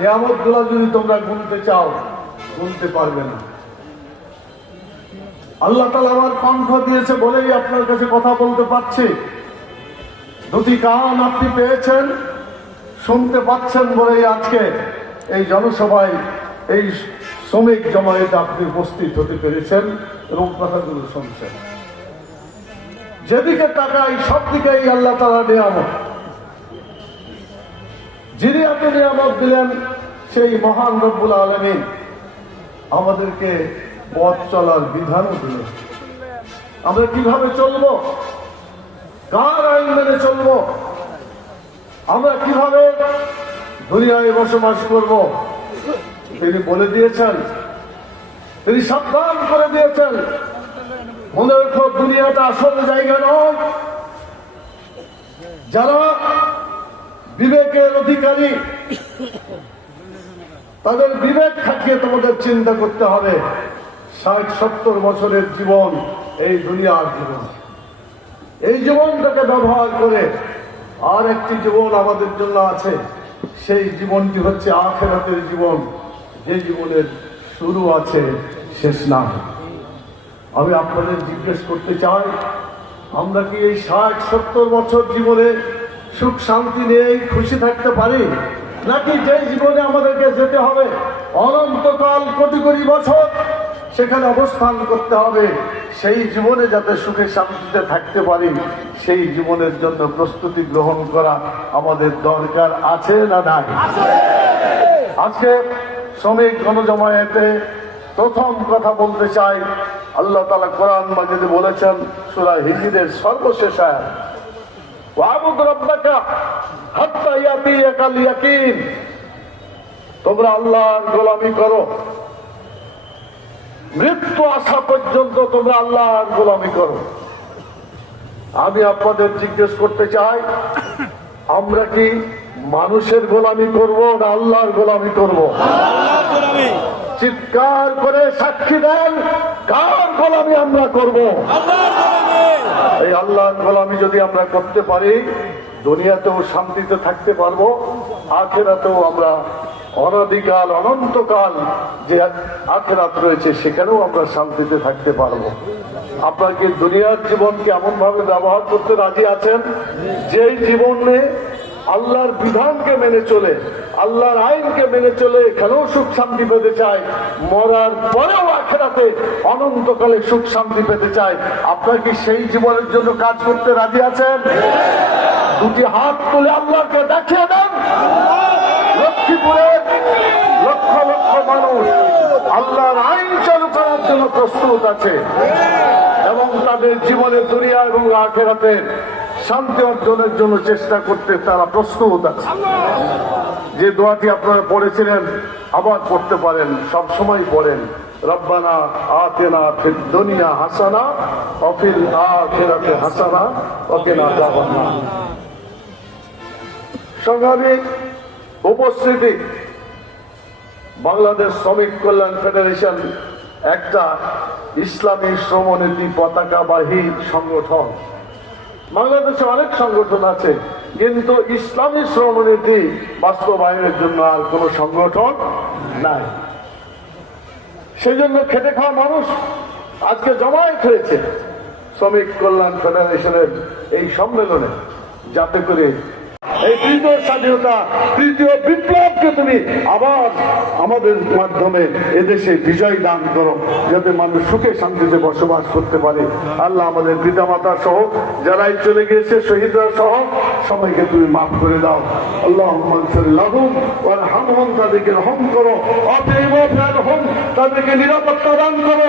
নিয়ামতগুলো যদি তোমরা গুনতে চাও পারবে না। আল্লাহ তালা আমার দিয়েছে বলেই আপনার কাছে কথা বলতে পারছি। দুটি কান আপনি পেয়েছেন, শুনতে পাচ্ছেন বলেই আজকে এই জনসভায় এই শ্রমিক জমায়েতে আপনি উপস্থিত হতে পেরেছেন এবং কথাগুলো শুনছেন। যেদিকে তাকাই সব দিকেই আল্লাহ তালা নিয়ামত। যিনি এত নিয়ামত দিলেন, সেই মহান রব্বুল আলমিন আমাদেরকে পথ চলার বিধানও দিলেন। আমরা কীভাবে চলবো? কার আইন মেনে চলব? আমরা কীভাবে দুনিয়ায় বসবাস করব? তিনি বলে দিয়েছেন, তিনি সাবধান করে দিয়েছেন। মনে রেখো দুনিয়াটা আসল জায়গা নয়। যারা বিবেকের অধিকারী, তাদের বিবেক খাটিয়ে তোমাদের চিন্তা করতে হবে। ষাট, সত্তর বছরের জীবন এই দুনিয়ার জীবন। এই জীবনটাকে ব্যবহার করে আর একটি জীবন আমাদের জন্য আছে। সেই জীবনটি হচ্ছে আখেরাতের জীবন। যে জীবনের শুরু আছে, শেষ না আমি আপনাদের জিজ্ঞেস করতে চাই, আমরা কি এই ষাট, সত্তর বছর জীবনে সুখ শান্তি নিয়েই খুশি থাকতে পারি? নাকি যে জীবনে আমাদেরকে যেতে হবে, অনন্তকাল কোটি কোটি বছর সেখানে অবস্থান করতে হবে, সেই জীবনে যাতে সুখে শান্তিতে থাকতে পারি, সেই জীবনের জন্য প্রস্তুতি গ্রহণ করা আমাদের দরকার আছে না নাই? আজকে শ্রমিক গণজমায়েতে প্রথম কথা বলতে চাই আল্লাহ তালা কোরআন মাজিদে বলেছেন, সুরা হিজিদের সর্বশেষ তোমরা আল্লাহর গোলামি করো। মৃত্যু আসা পর্যন্ত তোমরা আল্লাহর গোলামি করো। আমি আপনাদের জিজ্ঞেস করতে চাই, আমরা কি মানুষের গোলামি করব না আল্লাহর গোলামি করব? চিৎকার করে সাক্ষী দেন কার গোলামি আমরা করব? এই আল্লাহর গোলামি যদি আমরা করতে পারি দুনিয়াতেও শান্তিতে থাকতে পারব আখেরাতেও আমরা অনাদিকাল অনন্তকাল যে আখেরাত রয়েছে সেখানেও আমরা শান্তিতে থাকতে পারব। আপনার কি দুনিয়ার জীবনকে এমন ভাবে ব্যবহার করতে রাজি আছেন? যেই জীবনে আল্লাহর বিধানকে মেনে চলে, আল্লাহর আইনকে মেনে চলে এখানেও সুখ শান্তি পেতে চায়? মরার পরেও আখেরাতে অনন্তকালে সুখ শান্তি পেতে চায়। আপনার কি সেই জীবনের জন্য কাজ করতে রাজি আছেন? দুটি হাত তুলে আল্লাহকে দেখিয়ে দেন। লক্ষ্মীপুরে লক্ষ লক্ষ মানুষ আল্লাহর আইন চালু করার জন্য প্রস্তুত আছে। এবং তাদের জীবনে দুনিয়া এবং আখেরাতে শান্তি অর্জনের জন্য চেষ্টা করতে তারা প্রস্তুত আছে। যে দোয়াটি আপনারা পড়েছিলেন, আবার পড়তে পারেন সব সময় পড়েন। রব্বানা আতেনা ফিদ দুনিয়া হাসানা অফিল আখিরাতে হাসানা ওকেনা জাহান্নাম সংগ্রামী উপস্থিতি, বাংলাদেশ শ্রমিক কল্যাণ ফেডারেশন একটা ইসলামী শ্রমনীতি পতাকাবাহী সংগঠন। বাংলাদেশে অনেক সংগঠন আছে, কিন্তু ইসলামী শ্রমনীতি বাস্তবায়নের জন্য আর কোন সংগঠন নাই। সেই জন্য খেটে খাওয়া মানুষ আজকে জমায়েত হয়েছে। শ্রমিক কল্যাণ ফেডারেশনের এই সম্মেলনে যাতে করে এই তৃতীয় স্বাধীনতা, তৃতীয় বিপ্লবকে তুমি আবার আমাদের মাধ্যমে এদেশে বিজয় দান করো, যাতে মানুষ সুখে শান্তিতে বসবাস করতে পারে। আল্লাহ আমাদের পিতামাতা সহ, যারাই চলে গিয়েছে, শহীদরা সহ, সবাইকে তুমি মাফ করে দাও। আল্লাহ হামহন তাদেরকে রহম করো তাদেরকে নিরাপত্তা দান করো।